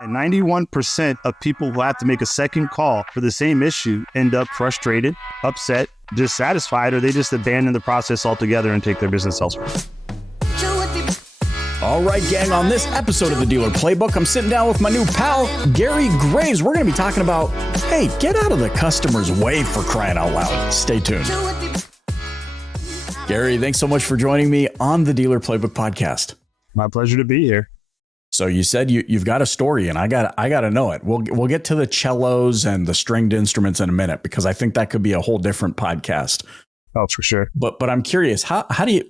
And 91% of people who have to make a second call for the same issue end up frustrated, upset, dissatisfied, or they just abandon the process altogether and take their business elsewhere. All right, gang, on this episode of the Dealer Playbook, I'm sitting down with my new pal, Gary Graves. We're going to be talking about, hey, get out of the customer's way, for crying out loud. Stay tuned. Gary, thanks so much for joining me on the Dealer Playbook podcast. My pleasure to be here. So you said you've got a story, and I got to know it. We'll get to the cellos and the stringed instruments in a minute, because I think that could be a whole different podcast. Oh, for sure. But I'm curious, how do you?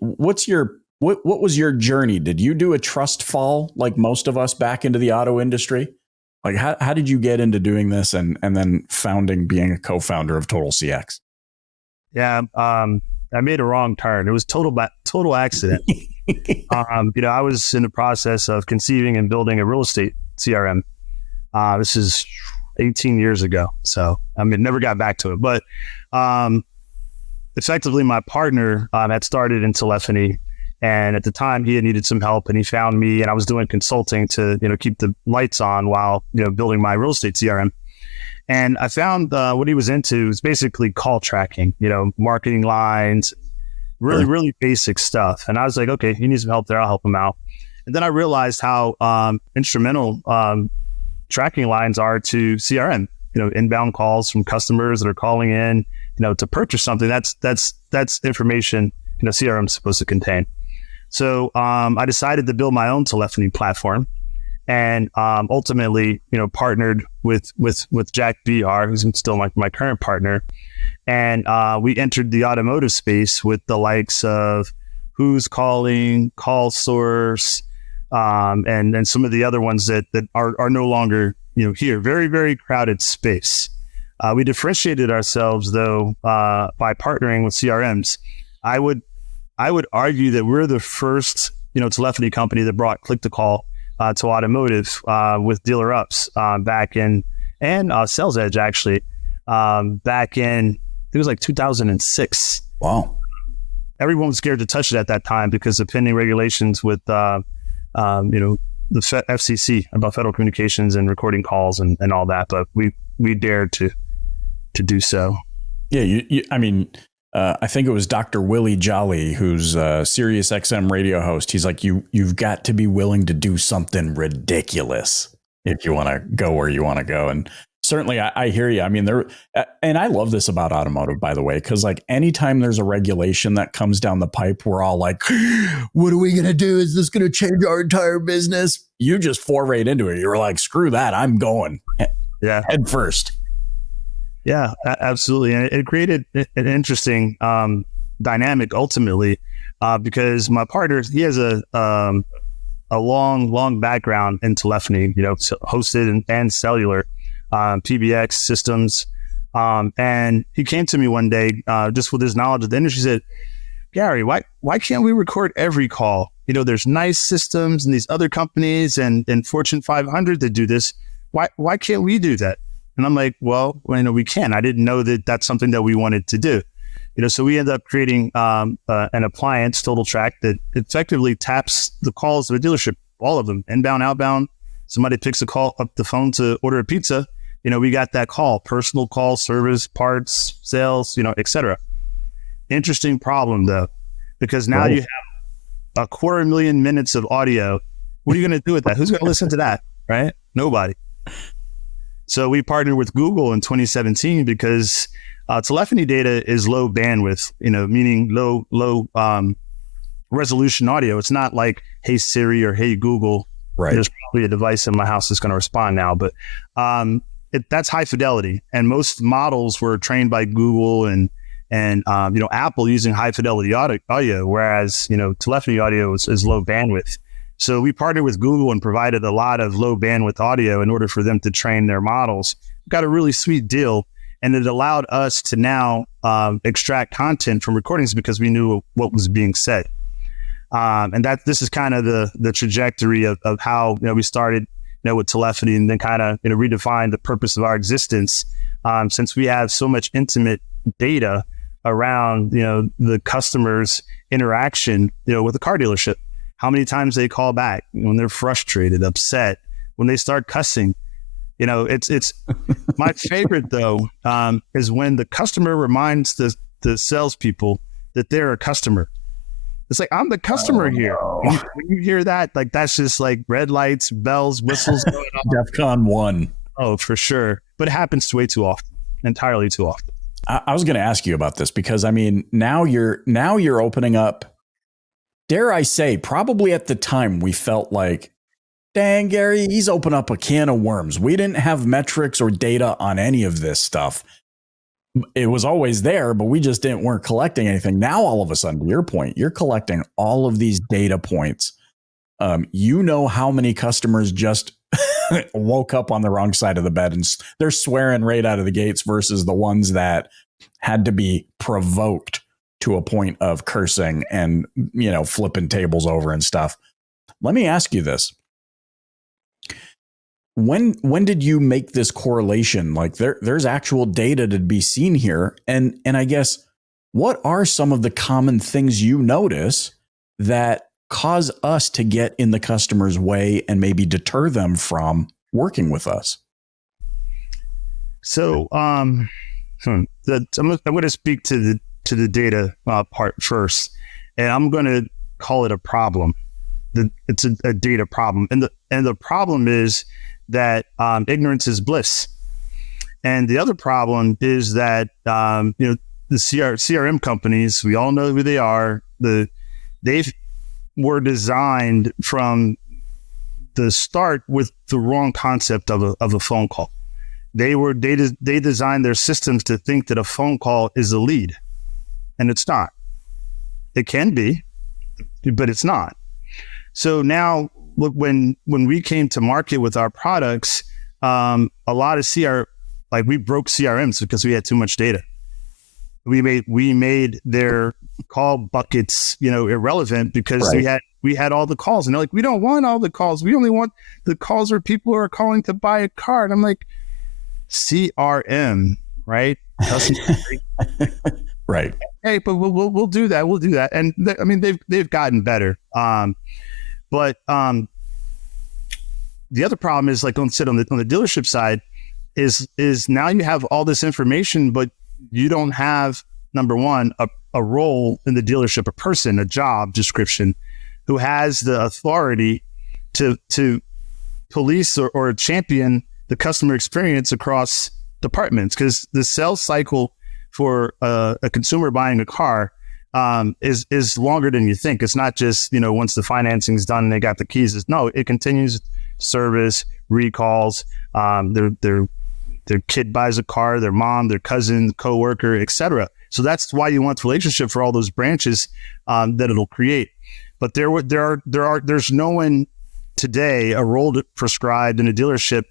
What was your journey? Did you do a trust fall like most of us back into the auto industry? Like how did you get into doing this and then being a co-founder of TotalCX? Yeah, I made a wrong turn. It was total accident. I was in the process of conceiving and building a real estate CRM. This is 18 years ago. So, never got back to it. But effectively, my partner had started in telephony. And at the time, he had needed some help, and he found me, and I was doing consulting to, keep the lights on while, building my real estate CRM. And I found what he was into was basically call tracking, marketing lines, really basic stuff. And I was like, okay, he needs some help there. I'll help him out. And then I realized how instrumental tracking lines are to CRM, inbound calls from customers that are calling in, to purchase something. That's information, CRM is supposed to contain. So I decided to build my own telephony platform, and ultimately, partnered with Jack BR, who's still my current partner. And we entered the automotive space with the likes of Who's Calling, Call Source, and some of the other ones that are no longer here. Very, very crowded space. We differentiated ourselves though by partnering with CRMs. I would argue that we're the first telephony company that brought click to call to automotive with Dealer Ups back in, and Sales Edge actually back in, it was like 2006. Wow. Everyone was scared to touch it at that time because of pending regulations with the FCC about federal communications and recording calls and all that. But we dared to do so. Yeah, I think it was Dr. Willie Jolly, who's a Sirius XM radio host. He's like, you've got to be willing to do something ridiculous if you want to go where you want to go. And certainly I hear you. And I love this about automotive, by the way, because like anytime there's a regulation that comes down the pipe, we're all like, what are we going to do? Is this going to change our entire business? You just forayed into it. You were like, screw that. I'm going head first. Yeah, absolutely. And it created an interesting dynamic ultimately because my partner, he has a long background in telephony, hosted and cellular PBX systems. And he came to me one day just with his knowledge of the industry. He said, Gary, why can't we record every call? There's nice systems and these other companies and Fortune 500 that do this. Why can't we do that? And I'm like, well, we can. I didn't know that that's something that we wanted to do. So we ended up creating an appliance, TotalTrack, that effectively taps the calls of a dealership, all of them, inbound, outbound. Somebody picks a call up the phone to order a pizza. We got that call, personal call, service, parts, sales, et cetera. Interesting problem though, because now you have 250,000 minutes of audio. What are you going to do with that? Who's going to listen to that? Right? Nobody. So we partnered with Google in 2017 because telephony data is low bandwidth, meaning low resolution audio. It's not like, hey Siri or hey Google. Right. There's probably a device in my house that's going to respond now, but that's high fidelity. And most models were trained by Google and Apple using high fidelity audio, whereas telephony audio is low bandwidth. So we partnered with Google and provided a lot of low bandwidth audio in order for them to train their models. Got a really sweet deal, and it allowed us to now extract content from recordings because we knew what was being said. And this is kind of the trajectory of how we started with telephony, and then kind of redefined the purpose of our existence. Since we have so much intimate data around the customer's interaction with the car dealership. How many times they call back when they're frustrated, upset, when they start cussing. You know, it's my favorite though, is when the customer reminds the salespeople that they're a customer. It's like, I'm the customer here. When you hear that, like, that's just like red lights, bells, whistles going on. DEFCON 1. Oh, for sure. But it happens way too often, entirely too often. I was going to ask you about this because, I mean, now you're opening up, dare I say, probably at the time we felt like, dang, Gary, he's opened up a can of worms. We didn't have metrics or data on any of this stuff. It was always there, but we just weren't collecting anything. Now, all of a sudden, to your point, you're collecting all of these data points. You know how many customers just woke up on the wrong side of the bed and they're swearing right out of the gates versus the ones that had to be provoked to a point of cursing and, you know, flipping tables over and stuff. Let me ask you this. When did you make this correlation? Like there's actual data to be seen here. And I guess, what are some of the common things you notice that cause us to get in the customer's way and maybe deter them from working with us? So I'm going to speak to the data part first, and I'm going to call it a problem. It's a data problem, and the problem is that ignorance is bliss. And the other problem is that the CRM companies, we all know who they are. They were designed from the start with the wrong concept of a phone call. They designed their systems to think that a phone call is a lead, and it's not. It can be, but it's not. So now, look, when we came to market with our products, a lot of we broke CRMs because we had too much data. We made their call buckets, irrelevant because we had all the calls, and they're like, we don't want all the calls. We only want the calls where people are calling to buy a car. And I'm like, CRM, right? Right. Hey, but we'll do that. We'll do that. And they've gotten better. But the other problem is, like on the dealership side, is now you have all this information, but you don't have, number one, a role in the dealership, a person, a job description, who has the authority to police or champion the customer experience across departments. Because the sales cycle for a consumer buying a car is longer than you think. It's not just, once the financing's done and they got the keys. No, it continues. Service, recalls, their kid buys a car, their mom, their cousin, coworker, etc. So that's why you want the relationship for all those branches that it'll create. But there's no one today, a role prescribed in a dealership,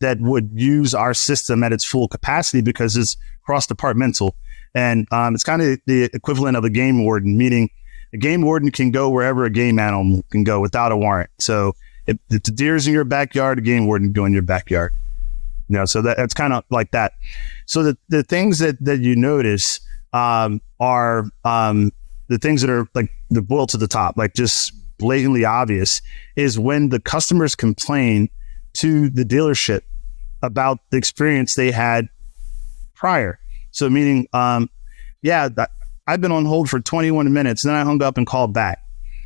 that would use our system at its full capacity because it's cross-departmental. And it's kind of the equivalent of a game warden, meaning a game warden can go wherever a game animal can go without a warrant. So if the deer's in your backyard, a game warden can go in your backyard. So that's kind of like that. So the things that you notice are the things that are like the boil to the top, like just blatantly obvious, is when the customers complain to the dealership about the experience they had prior. So meaning, I've been on hold for 21 minutes, then I hung up and called back.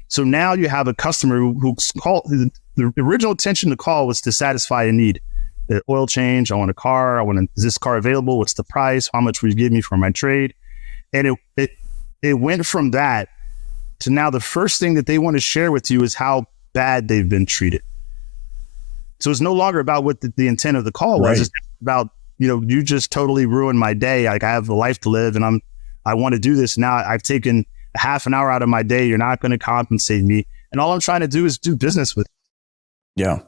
So now you have a customer who's called. The original intention to call was to satisfy a need. The oil change, I want a car, is this car available? What's the price? How much will you give me for my trade? And it went from that to now the first thing that they want to share with you is how bad they've been treated. So it's no longer about what the intent of the call was. Right. It's about, you just totally ruined my day. Like, I have a life to live and I want to do this now. I've taken a half an hour out of my day. You're not going to compensate me. And all I'm trying to do is do business with you. Yeah.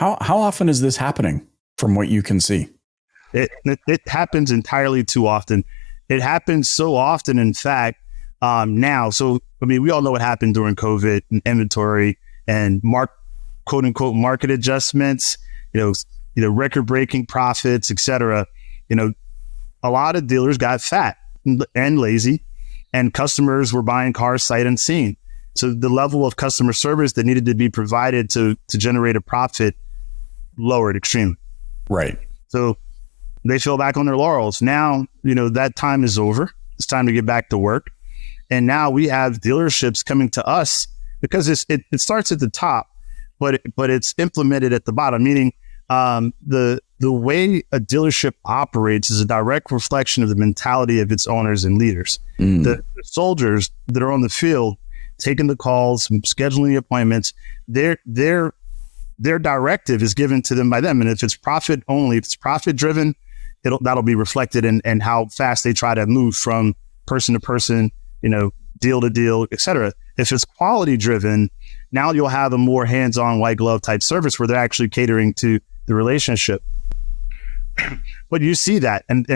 How often is this happening from what you can see? It happens entirely too often. It happens so often, in fact, now. So, we all know what happened during COVID and inventory and quote unquote market adjustments, record-breaking profits, et cetera. A lot of dealers got fat and lazy, and customers were buying cars sight unseen. So the level of customer service that needed to be provided to generate a profit lowered extremely. Right. So they fell back on their laurels. Now, that time is over. It's time to get back to work. And now we have dealerships coming to us because it starts at the top, but it's implemented at the bottom, meaning the way a dealership operates is a direct reflection of the mentality of its owners and leaders. The soldiers that are on the field, taking the calls, scheduling the appointments, their directive is given to them by them. And if it's profit only, if it's profit driven, that'll be reflected in how fast they try to move from person to person, deal to deal, et cetera. If it's quality driven, now you'll have a more hands-on white glove type service where they're actually catering to the relationship. But you see that, and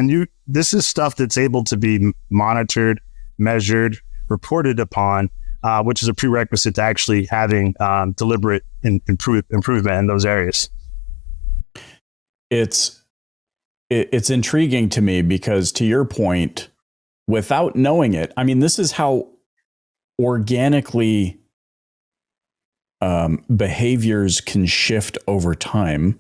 this is stuff that's able to be monitored, measured, reported upon, which is a prerequisite to actually having deliberate improvement in those areas. It's intriguing to me because, to your point, without knowing it, I mean, this is how organically behaviors can shift over time.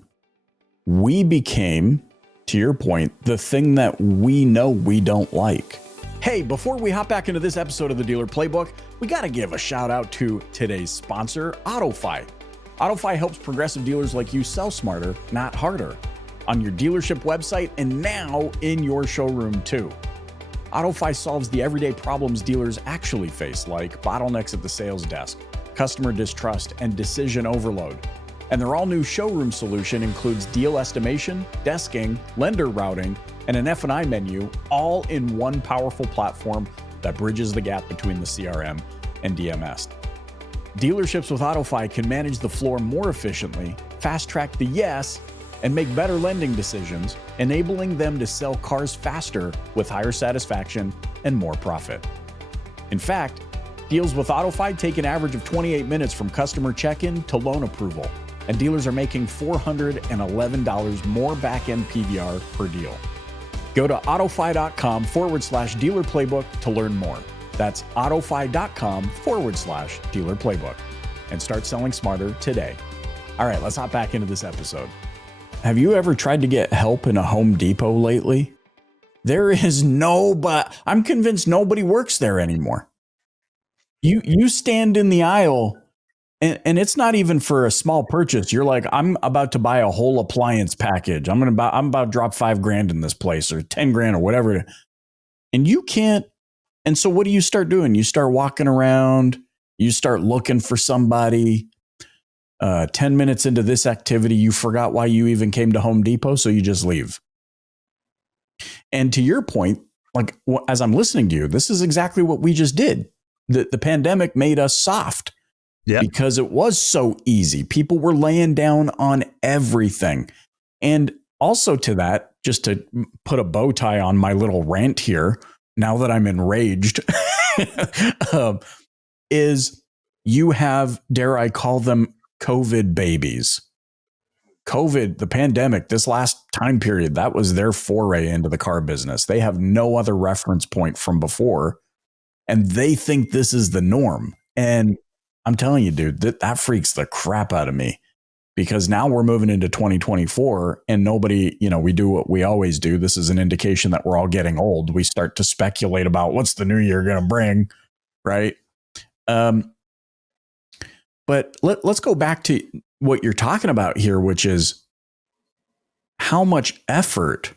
We became, to your point, the thing that we know we don't like. Hey, before we hop back into this episode of the Dealer Playbook, we got to give a shout out to today's sponsor, AutoFi. AutoFi helps progressive dealers like you sell smarter, not harder, on your dealership website and now in your showroom too. AutoFi solves the everyday problems dealers actually face, like bottlenecks at the sales desk, customer distrust, and decision overload. And their all-new showroom solution includes deal estimation, desking, lender routing, and an F&I menu, all in one powerful platform that bridges the gap between the CRM and DMS. Dealerships with AutoFi can manage the floor more efficiently, fast-track the yes, and make better lending decisions, enabling them to sell cars faster with higher satisfaction and more profit. In fact, deals with AutoFi take an average of 28 minutes from customer check-in to loan approval, and dealers are making $411 more back-end PVR per deal. Go to autofi.com/dealer playbook to learn more. That's autofi.com/dealer playbook and start selling smarter today. All right, let's hop back into this episode. Have you ever tried to get help in a Home Depot lately? There is I'm convinced nobody works there anymore. You stand in the aisle and it's not even for a small purchase. You're like, I'm about to buy a whole appliance package. I'm about to drop $5,000 in this place or $10,000 or whatever. And you can't. And so what do you start doing? You start walking around, you start looking for somebody. 10 minutes into this activity, you forgot why you even came to Home Depot. So you just leave. And to your point, like as I'm listening to you, this is exactly what we just did. The pandemic made us soft. Yeah. Because it was so easy. People were laying down on everything. And also to that, just to put a bow tie on my little rant here, now that I'm enraged, is you have, dare I call them, COVID babies. COVID, the pandemic, this last time period, that was their foray into the car business. They have no other reference point from before, and they think this is the norm. And I'm telling you, dude, that freaks the crap out of me, because now we're moving into 2024 and nobody, we do what we always do. This is an indication that we're all getting old. We start to speculate about what's the new year going to bring, right? But let's go back to what you're talking about here, which is how much effort,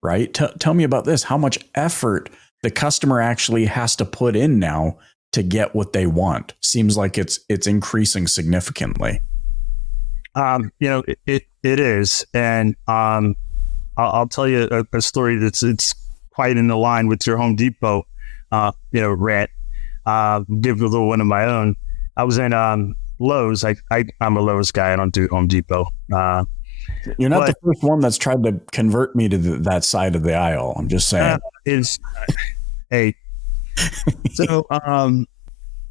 right? Tell me about this, how much effort the customer actually has to put in now to get what they want. Seems like it's increasing significantly. It is. And I'll tell you a story it's quite in the line with your Home Depot, rant. Give a little one of my own. I was in Lowe's. I'm a Lowe's guy. I don't do Home Depot. You're not the first one that's tried to convert me to that side of the aisle. I'm just saying. Hey. So, I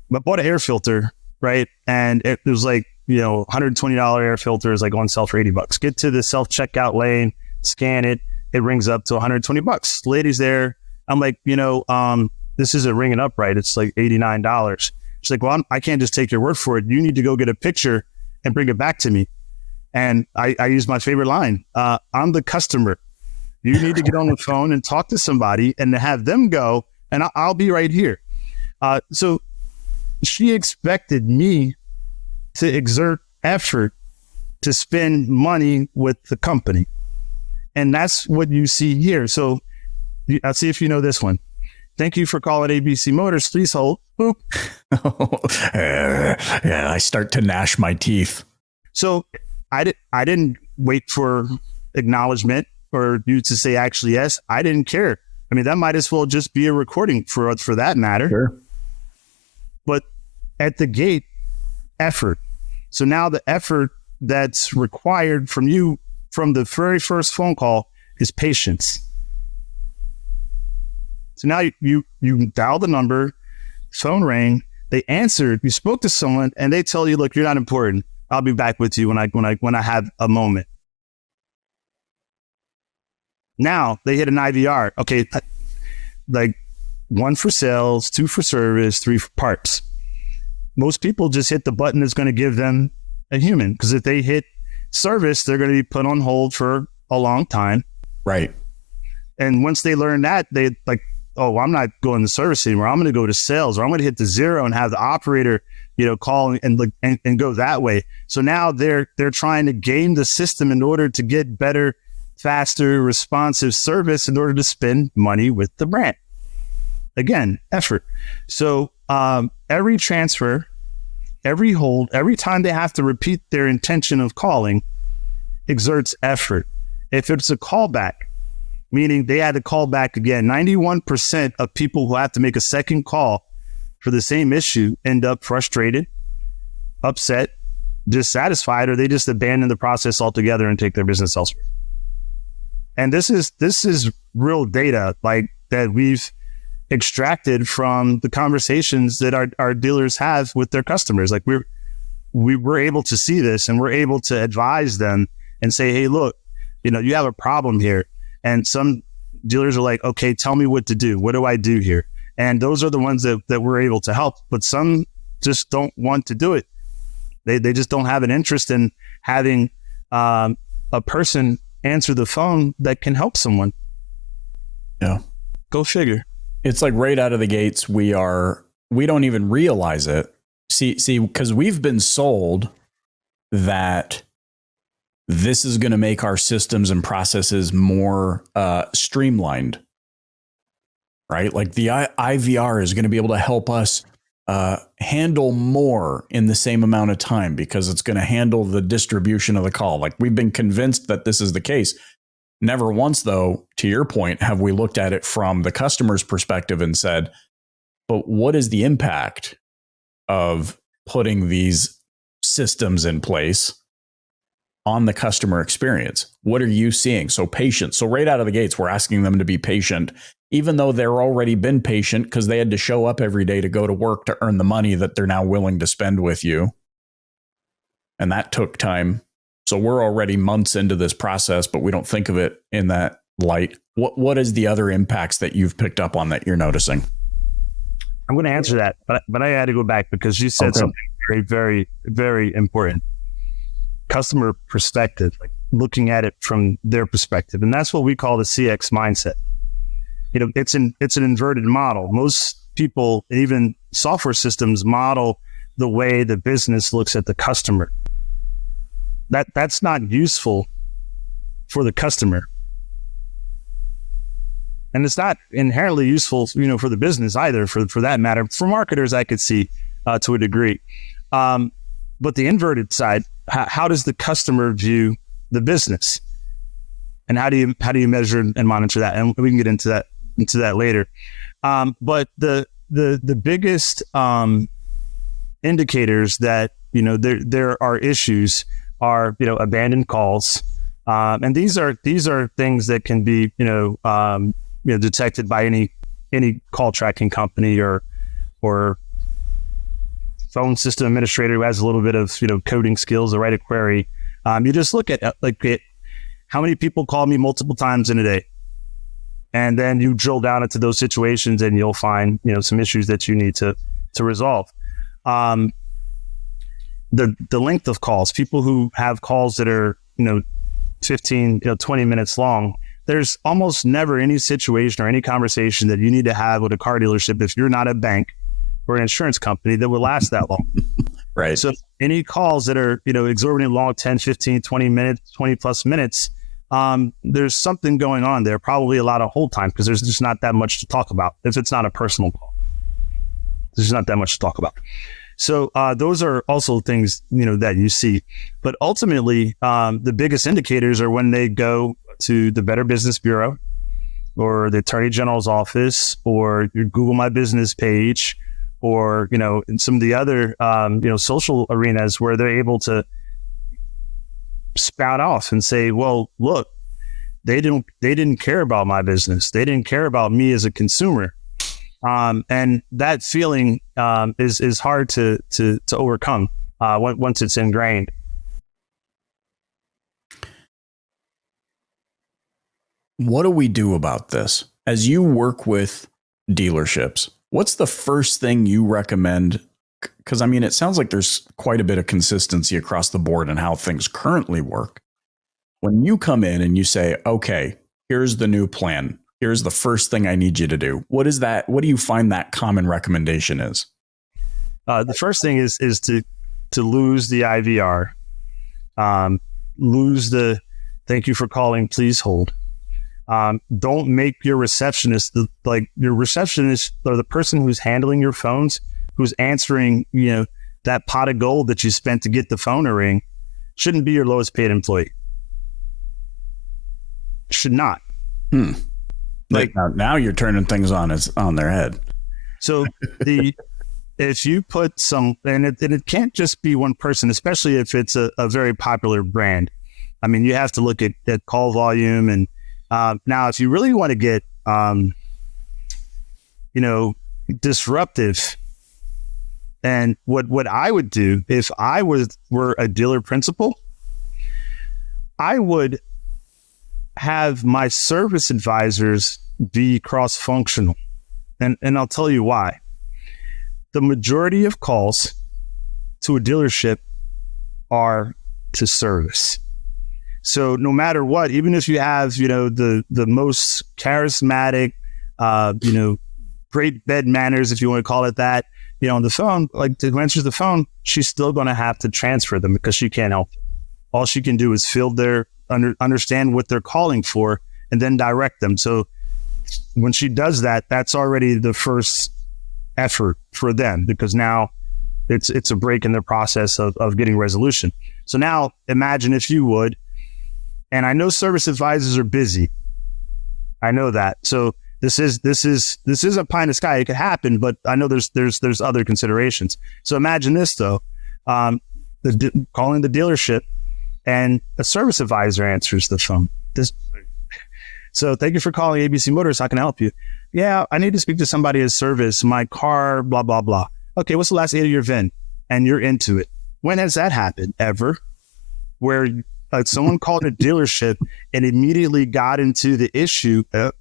bought an air filter, right? And it was like, $120 air filter is like on sale for $80. Get to the self-checkout lane, scan it. It rings up to $120. Lady's there. I'm like, this isn't ringing up right. It's like $89. She's like, well, I can't just take your word for it. You need to go get a picture and bring it back to me. And I use my favorite line. I'm the customer. You need to get on the phone and talk to somebody and have them go, and I'll be right here. So she expected me to exert effort to spend money with the company. And that's what you see here. So I'll see if you know this one. Thank you for calling ABC Motors. Please hold. Boop. Yeah, I start to gnash my teeth. So I didn't wait for acknowledgement or you to say actually yes. I didn't care. I mean, that might as well just be a recording for that matter. Sure. But at the gate, effort. So now the effort that's required from you from the very first phone call is patience. So now you dial the number, phone rang, they answered, you spoke to someone, and they tell you, look, you're not important. I'll be back with you when I have a moment. Now they hit an IVR. Okay, like 1 for sales, 2 for service, 3 for parts. Most people just hit the button that's going to give them a human, because if they hit service, they're going to be put on hold for a long time. Right. And once they learn that, they like, oh, I'm not going to service anymore. I'm going to go to sales, or I'm going to hit the 0 and have the operator, call and go that way. So now they're trying to game the system in order to get better, faster, responsive service in order to spend money with the brand. Again, effort. So every transfer, every hold, every time they have to repeat their intention of calling exerts effort. If it's a callback, meaning they had to call back again, 91% of people who have to make a second call for the same issue end up frustrated, upset, dissatisfied, or they just abandon the process altogether and take their business elsewhere. And this is real data like that we've extracted from the conversations that our dealers have with their customers. Like we were able to see this, and we're able to advise them and say, hey, look, you have a problem here. And some dealers are like, okay, tell me what to do. What do I do here? And those are the ones that we're able to help. But some just don't want to do it. They just don't have an interest in having a person answer the phone that can help someone. Yeah. Go figure. It's like right out of the gates, we don't even realize it. See, because we've been sold that this is going to make our systems and processes more streamlined, right? Like the IVR is going to be able to help us handle more in the same amount of time because it's going to handle the distribution of the call. Like we've been convinced that this is the case. Never once, though, to your point, have we looked at it from the customer's perspective and said, but what is the impact of putting these systems in place on the customer experience? What are you seeing? So patience. So right out of the gates, we're asking them to be patient, even though they're already been patient because they had to show up every day to go to work to earn the money that they're now willing to spend with you. And that took time. So we're already months into this process, but we don't think of it in that light. What is the other impacts that you've picked up on that you're noticing? I'm going to answer that, but I had to go back because you said something very, very, very important. Customer perspective, like looking at it from their perspective. And that's what we call the CX mindset. It's an inverted model. Most people, even software systems, model the way the business looks at the customer. That's not useful for the customer. And it's not inherently useful, for the business either, for that matter. For marketers, I could see to a degree. But the inverted side, how does the customer view the business? And how do you measure and monitor that? And we can get into that later. But the biggest indicators that there are issues are abandoned calls, and these are things that can be detected by any call tracking company or phone system administrator who has a little bit of coding skills to write a query. You just look at how many people call me multiple times in a day, and then you drill down into those situations and you'll find some issues that you need to resolve. the length of calls, people who have calls that are, 15, 20 minutes long, there's almost never any situation or any conversation that you need to have with a car dealership if you're not a bank or an insurance company that will last that long. Right. So any calls that are, exorbitant long, 10, 15, 20 minutes, 20 plus minutes, there's something going on there, probably a lot of hold time, because there's just not that much to talk about. If it's not a personal call, there's not that much to talk about. So those are also things, that you see. But ultimately, the biggest indicators are when they go to the Better Business Bureau or the Attorney General's office or your Google My Business page, or, in some of the other, social arenas where they're able to spout off and say, well, look, they didn't care about my business. They didn't care about me as a consumer. And that feeling is hard to overcome once it's ingrained. What do we do about this? As you work with dealerships, what's the first thing you recommend? Because, it sounds like there's quite a bit of consistency across the board in how things currently work. When you come in and you say, okay, here's the new plan. Here's the first thing I need you to do. What is that? What do you find that common recommendation is? The first thing is to lose the IVR, lose the thank you for calling, please hold. Don't make your receptionist your receptionist or the person who's handling your phones, who's answering, that pot of gold that you spent to get the phone to ring, shouldn't be your lowest paid employee. Should not. Now you're turning things on their head. So if you put some, and it can't just be one person, especially if it's a very popular brand. You have to look at call volume. And now if you really want to get, disruptive, and what I would do if I were a dealer principal, I would have my service advisors be cross-functional. And I'll tell you why. The majority of calls to a dealership are to service. So no matter what, even if you have, the most charismatic, great bed manners, if you want to call it that, on the phone, who answers the phone, she's still going to have to transfer them because she can't help them. All she can do is field understand what they're calling for and then direct them. So when she does that, that's already the first effort for them, because now it's a break in the process of getting resolution. So now imagine, if you would, and I know service advisors are busy. I know that. So this is a pie in the sky. It could happen, but I know there's other considerations. So imagine this though, calling the dealership, and a service advisor answers the phone. So thank you for calling ABC Motors. How can I help you? Yeah, I need to speak to somebody at service. My car, blah, blah, blah. Okay, what's the last 8 of your VIN? And you're into it. When has that happened? Ever? Where someone called a dealership and immediately got into the issue that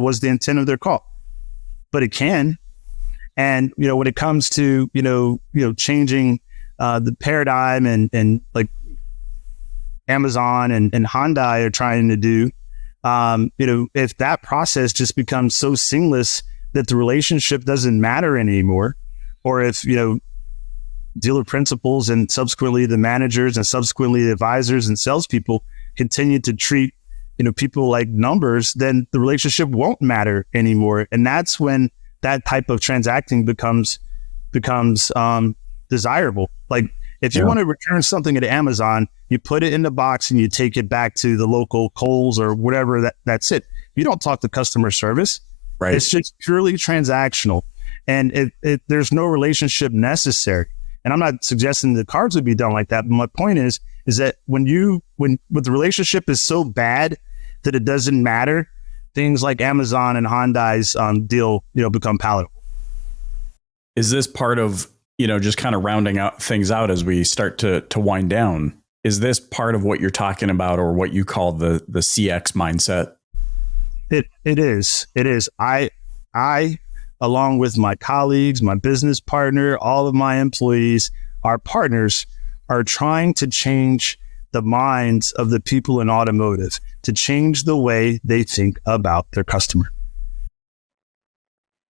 was the intent of their call. But it can. And, when it comes to, changing the paradigm and like Amazon and Hyundai are trying to do, if that process just becomes so seamless that the relationship doesn't matter anymore, or if, dealer principals and subsequently the managers and subsequently the advisors and salespeople continue to treat, people like numbers, then the relationship won't matter anymore. And that's when that type of transacting becomes desirable. Like if you want to return something at Amazon, you put it in the box and you take it back to the local Kohl's or whatever. That's it. You don't talk to customer service. Right. It's just purely transactional, and there's no relationship necessary. And I'm not suggesting the cards would be done like that. But my point is that when the relationship is so bad that it doesn't matter, things like Amazon and Hyundai's deal, become palatable. Is this part of, just kind of rounding out things out as we start to wind down? Is this part of what you're talking about, or what you call the CX mindset? It is. I, along with my colleagues, my business partner, all of my employees, our partners, are trying to change the minds of the people in automotive, to change the way they think about their customer.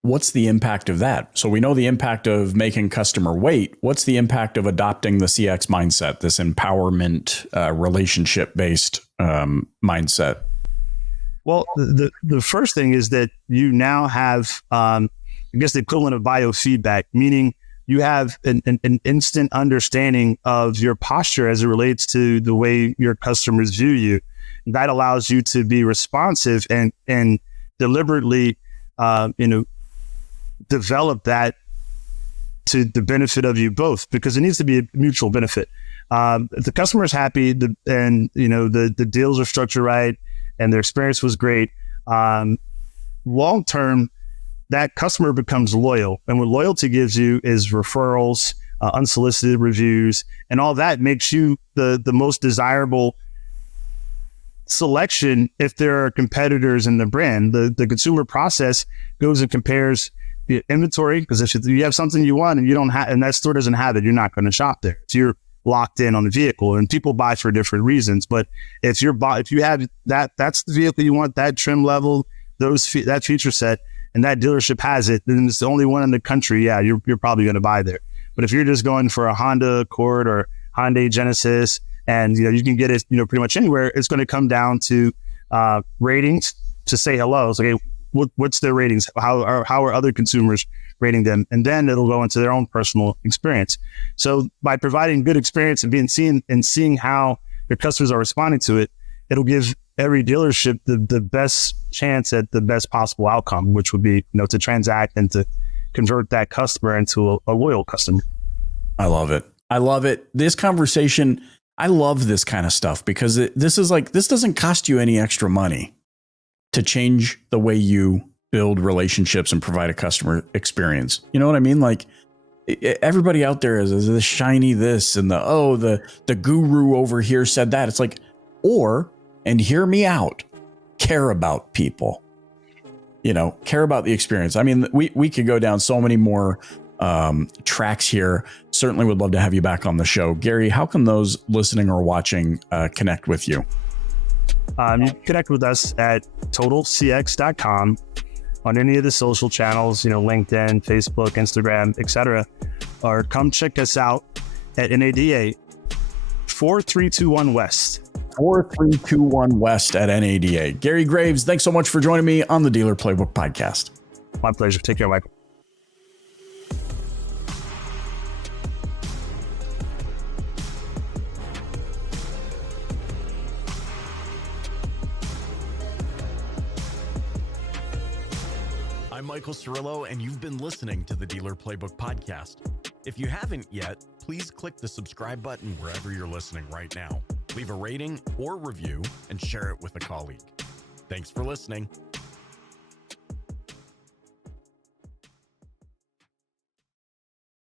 What's the impact of that? So we know the impact of making customer wait. What's the impact of adopting the CX mindset, this empowerment, relationship-based mindset? Well, the first thing is that you now have, I guess, the equivalent of biofeedback, meaning you have an instant understanding of your posture as it relates to the way your customers view you. That allows you to be responsive and deliberately, develop that to the benefit of you both, because it needs to be a mutual benefit. If the customer is happy, the deals are structured right, and their experience was great, long term, that customer becomes loyal. And what loyalty gives you is referrals, unsolicited reviews, and all that makes you the most desirable selection if there are competitors in the brand. The consumer process goes and compares the inventory, because if you have something you want and you don't have, and that store doesn't have it, you're not going to shop there. So you're locked in on the vehicle, and people buy for different reasons. But if you have that's the vehicle you want, that trim level, that feature set, and that dealership has it, then it's the only one in the country. Yeah, you're probably going to buy there. But if you're just going for a Honda Accord or Hyundai Genesis, and you can get it pretty much anywhere, it's going to come down to ratings to say hello. It's like, hey, what's their ratings? How are other consumers rating them? And then it'll go into their own personal experience. So by providing good experience and seeing how your customers are responding to it, it'll give every dealership the best chance at the best possible outcome, which would be to transact and to convert that customer into a loyal customer. I love it. This conversation, I love this kind of stuff, because this doesn't cost you any extra money to change the way you build relationships and provide a customer experience. You know what I mean? Like, everybody out there is the shiny this and the guru over here said that. It's like, and hear me out, care about people, care about the experience. I mean, we could go down so many more tracks here. Certainly would love to have you back on the show. Gary, how can those listening or watching connect with you? You can connect with us at TotalCX.com on any of the social channels, LinkedIn, Facebook, Instagram, etc. Or come check us out at NADA 4321 West. 4321 West at NADA. Gary Graves, thanks so much for joining me on the Dealer Playbook Podcast. My pleasure. Take care, Michael. I'm Michael Cirillo, and you've been listening to the Dealer Playbook Podcast. If you haven't yet, please click the subscribe button wherever you're listening right now. Leave a rating or review and share it with a colleague. Thanks for listening.